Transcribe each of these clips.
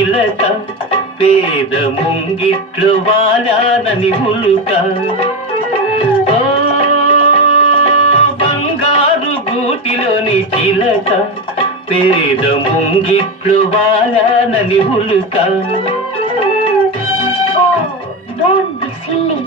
చిలక పేద ముంగిట్లో వాలానని ఉలుక ఓ బంగారు గూటిలోని చిలక పేద ముంగిట్లో వాలానని ఉలుక. Don't be silly.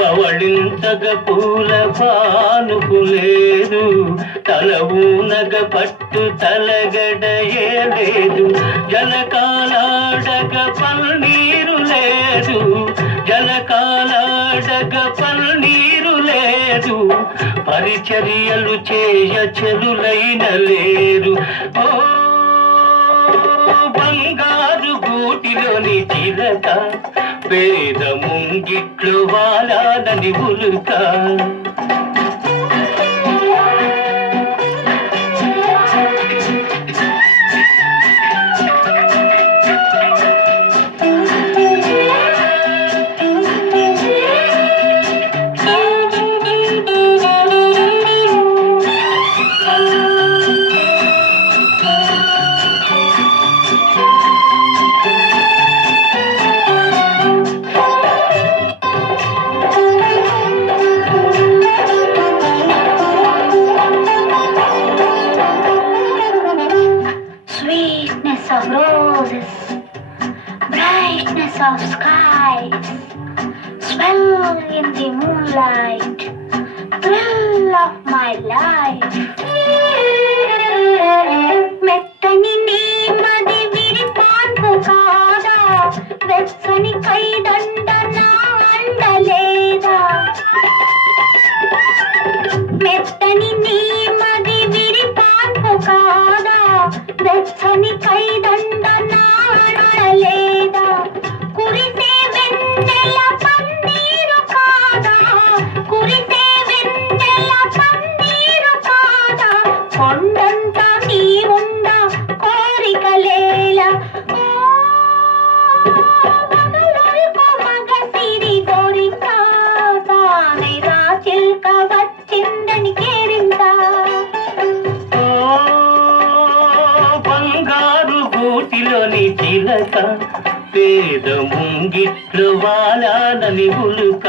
పవళింతగ పూల పానుపు లేదు, తల ఊనగ పట్టు తలగడయే లేదు, జలకాలాడగ పల్నీరు లేదు, జలకాలాడగ పల్నీరు లేదు, పరిచర్యలు చేయ చెలులైన లేరు. ఓ బంగారు గూటిలోని చిలక పేద ముంగిట్లు వాలానని ఉలుక. Sweetness of roses, brightness of skies, swell in the moonlight, thrill of my life. మెత్తని నీమది విరిపాన్పు కాదా, వెచ్చని కైదండ నా అండలేదా. మెత్తని నీమది విరిపాన్పు కాదా, వెచ్చని కైదండ నాడలేదా. కురిసే వెన్నెల పన్నీరు కాదా, కురిసే వెన్నెల పన్నీరు కాదా, కొండంత నీ ఉండ కోరికలేల. మగ సిరి దొరిక తానై రా చిల్క వచ్చిందని కేరింత. బంగారు గూటిలోని చిలక పేద ముంగిట్లు వాలానని ఉలుక.